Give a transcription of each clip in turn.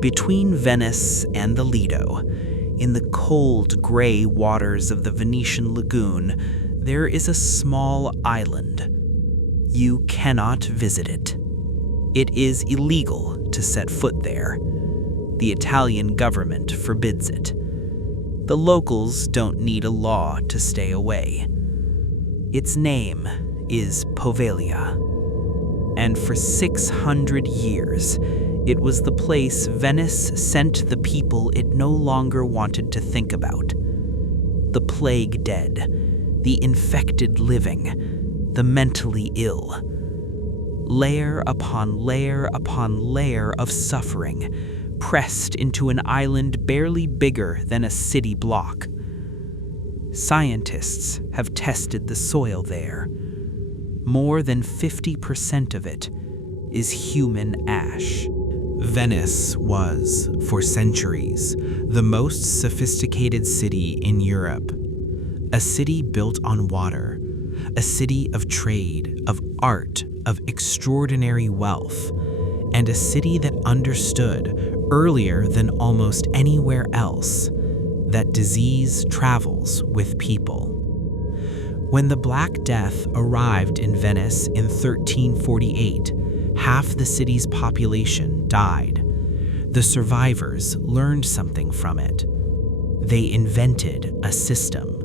Between Venice and the Lido, in the cold gray waters of the Venetian Lagoon, there is a small island. You cannot visit it. It is illegal to set foot there. The Italian government forbids it. The locals don't need a law to stay away. Its name is Poveglia, and for 600 years, it was the place Venice sent the people it no longer wanted to think about. The plague dead, the infected living, the mentally ill. Layer upon layer upon layer of suffering, pressed into an island barely bigger than a city block. Scientists have tested the soil there. More than 50% of it is human ash. Venice was, for centuries, the most sophisticated city in Europe. A city built on water, a city of trade, of art, of extraordinary wealth, and a city that understood, earlier than almost anywhere else, that disease travels with people. When the Black Death arrived in Venice in 1348, half the city's population died. The survivors learned something from it. They invented a system.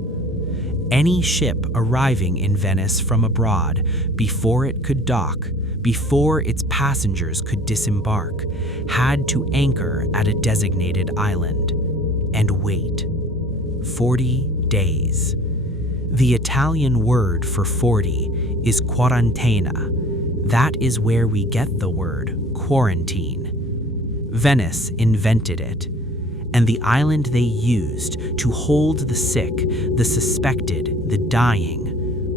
Any ship arriving in Venice from abroad, before it could dock, before its passengers could disembark, had to anchor at a designated island and wait. 40 days. The Italian word for 40 is quarantena. That is where we get the word quarantine. Venice invented it, and the island they used to hold the sick, the suspected, the dying,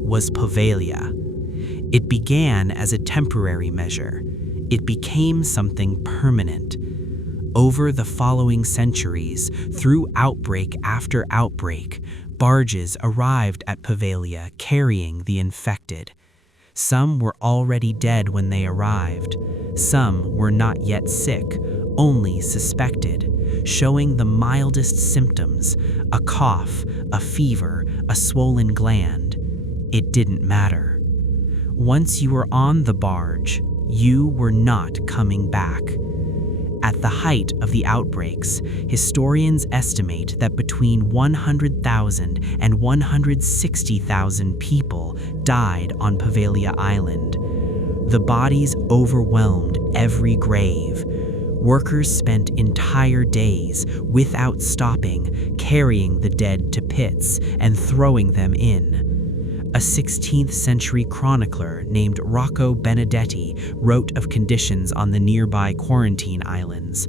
was Poveglia. It began as a temporary measure. It became something permanent. Over the following centuries, through outbreak after outbreak, barges arrived at Poveglia carrying the infected. Some were already dead when they arrived. Some were not yet sick, only suspected, showing the mildest symptoms, a cough, a fever, a swollen gland. It didn't matter. Once you were on the barge, you were not coming back. At the height of the outbreaks, historians estimate that between 100,000 and 160,000 people died on Poveglia Island. The bodies overwhelmed every grave. Workers spent entire days, without stopping, carrying the dead to pits and throwing them in. A 16th century chronicler named Rocco Benedetti wrote of conditions on the nearby quarantine islands.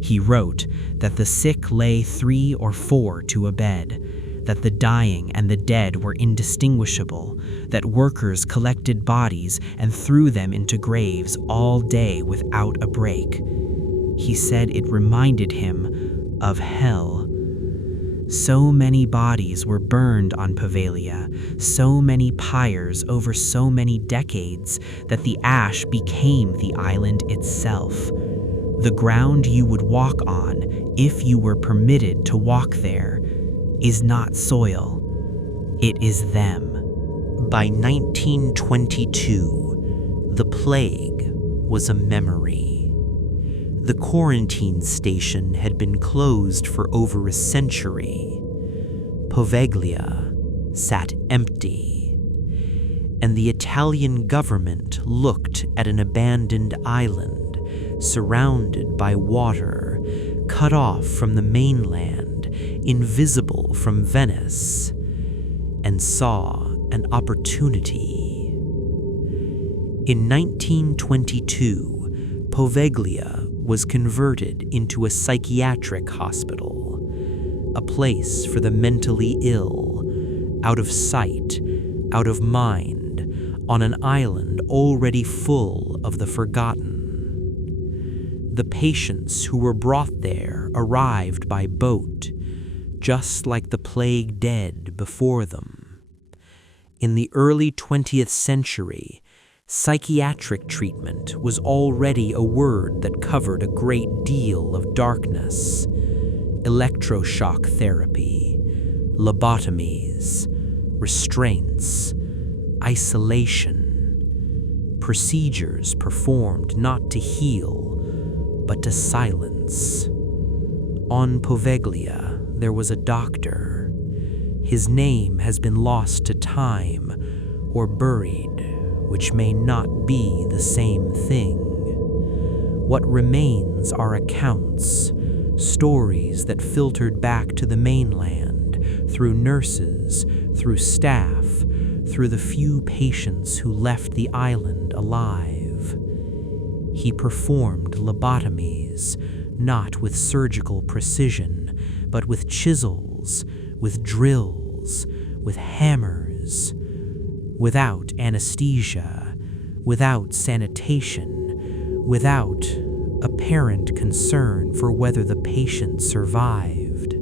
He wrote that the sick lay 3 or 4 to a bed, that the dying and the dead were indistinguishable, that workers collected bodies and threw them into graves all day without a break. He said it reminded him of hell. So many bodies were burned on Poveglia, so many pyres over so many decades, that the ash became the island itself. The ground you would walk on, if you were permitted to walk there, is not soil. It is them. By 1922, the plague was a memory. The quarantine station had been closed for over a century. Poveglia sat empty, and the Italian government looked at an abandoned island, surrounded by water, cut off from the mainland, invisible from Venice, and saw an opportunity. In 1922, Poveglia was converted into a psychiatric hospital, a place for the mentally ill, out of sight, out of mind, on an island already full of the forgotten. The patients who were brought there arrived by boat, just like the plague dead before them. In the early 20th century, Psychiatric treatment was already a word that covered a great deal of darkness. Electroshock therapy, lobotomies, restraints, isolation, procedures performed not to heal, but to silence. On Poveglia, there was a doctor. His name has been lost to time or buried, which may not be the same thing. What remains are accounts, stories that filtered back to the mainland through nurses, through staff, through the few patients who left the island alive. He performed lobotomies, not with surgical precision, but with chisels, with drills, with hammers, without anesthesia, without sanitation, without apparent concern for whether the patient survived.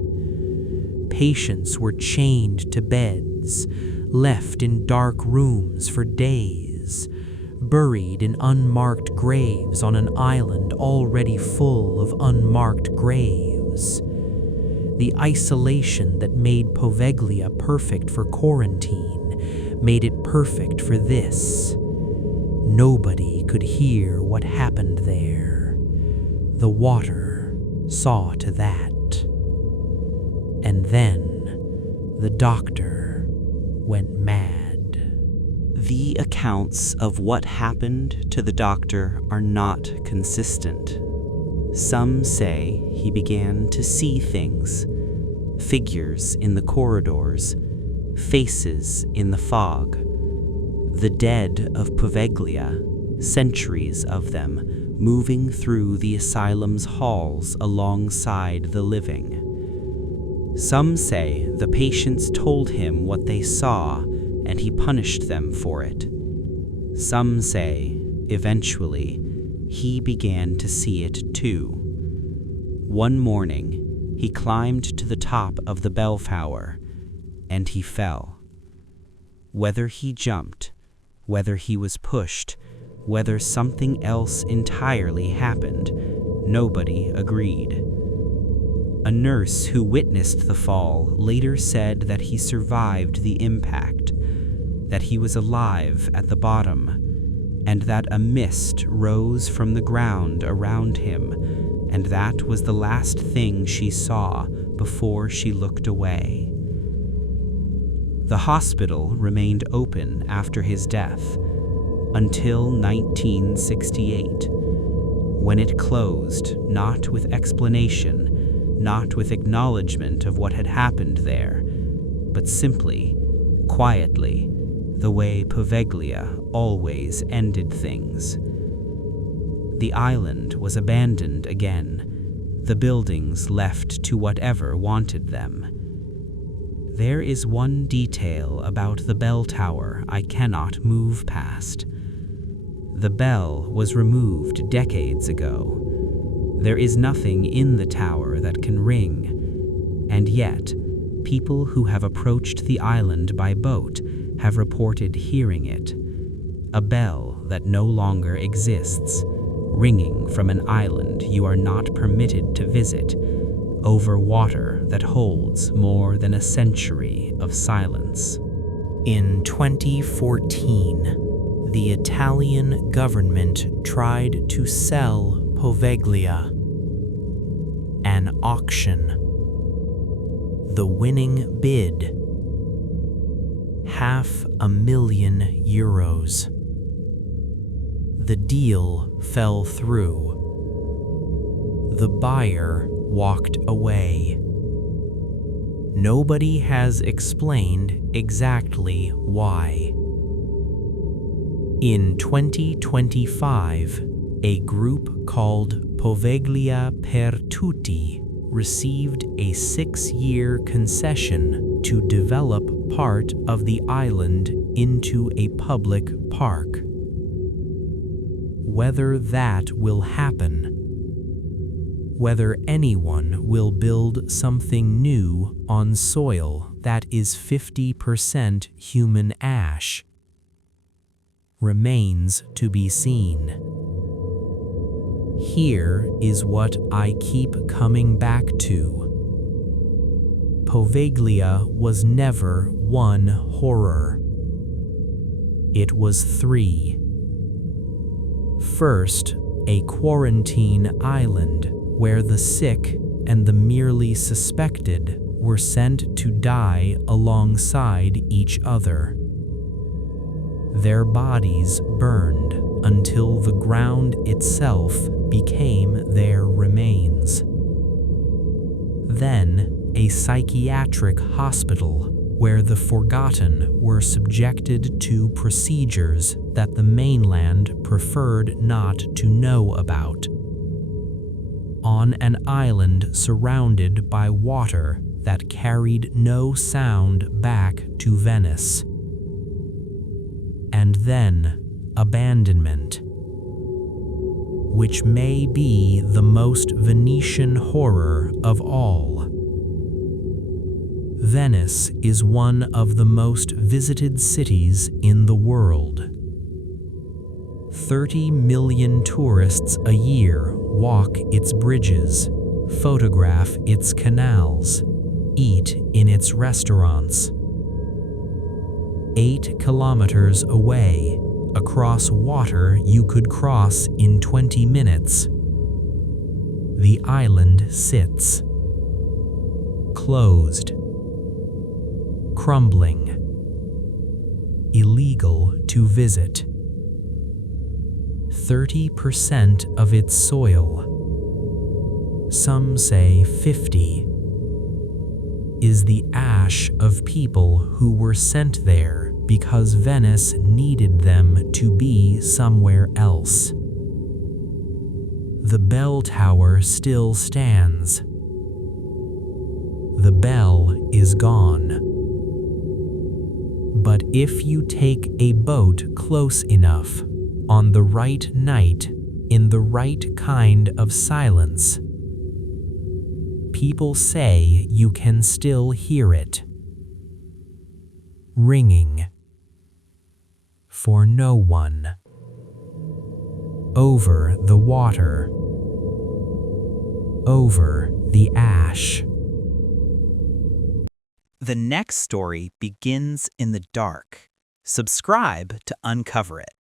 Patients were chained to beds, left in dark rooms for days, buried in unmarked graves on an island already full of unmarked graves. The isolation that made Poveglia perfect for quarantine made it perfect for this. Nobody could hear what happened there. The water saw to that. And then the doctor went mad. The accounts of what happened to the doctor are not consistent. Some say he began to see things, figures in the corridors, faces in the fog. The dead of Poveglia, centuries of them, moving through the asylum's halls alongside the living. Some say the patients told him what they saw and he punished them for it. Some say, eventually, he began to see it too. One morning, he climbed to the top of the bell tower, and he fell. Whether he jumped, whether he was pushed, whether something else entirely happened, nobody agreed. A nurse who witnessed the fall later said that he survived the impact, that he was alive at the bottom, and that a mist rose from the ground around him, and that was the last thing she saw before she looked away. The hospital remained open after his death until 1968, when it closed, not with explanation, not with acknowledgement of what had happened there, but simply, quietly, the way Poveglia always ended things. The island was abandoned again, the buildings left to whatever wanted them. There is one detail about the bell tower I cannot move past. The bell was removed decades ago. There is nothing in the tower that can ring, and yet, people who have approached the island by boat have reported hearing it. A bell that no longer exists, ringing from an island you are not permitted to visit, over water that holds more than a century of silence. In 2014, the Italian government tried to sell Poveglia. An auction. The winning bid, €500,000. The deal fell through. The buyer walked away. Nobody has explained exactly why. In 2025, a group called Poveglia per Tutti received a 6-year concession to develop part of the island into a public park. Whether that will happen, whether anyone will build something new on soil that is 50% human ash, remains to be seen. Here is what I keep coming back to. Poveglia was never one horror. It was three. First, a quarantine island where the sick and the merely suspected were sent to die alongside each other. Their bodies burned until the ground itself became their remains. Then, a psychiatric hospital where the forgotten were subjected to procedures that the mainland preferred not to know about. On an island surrounded by water that carried no sound back to Venice. And then, abandonment, which may be the most Venetian horror of all. Venice is one of the most visited cities in the world. 30 million tourists a year walk its bridges, photograph its canals, eat in its restaurants. 8 kilometers away, across water you could cross in 20 minutes, the island sits, closed, crumbling, illegal to visit. 30% of its soil, some say 50, is the ash of people who were sent there because Venice needed them to be somewhere else. The bell tower still stands. The bell is gone. But if you take a boat close enough, on the right night, in the right kind of silence, people say you can still hear it, ringing for no one, over the water, over the ash. The next story begins in the dark. Subscribe to uncover it.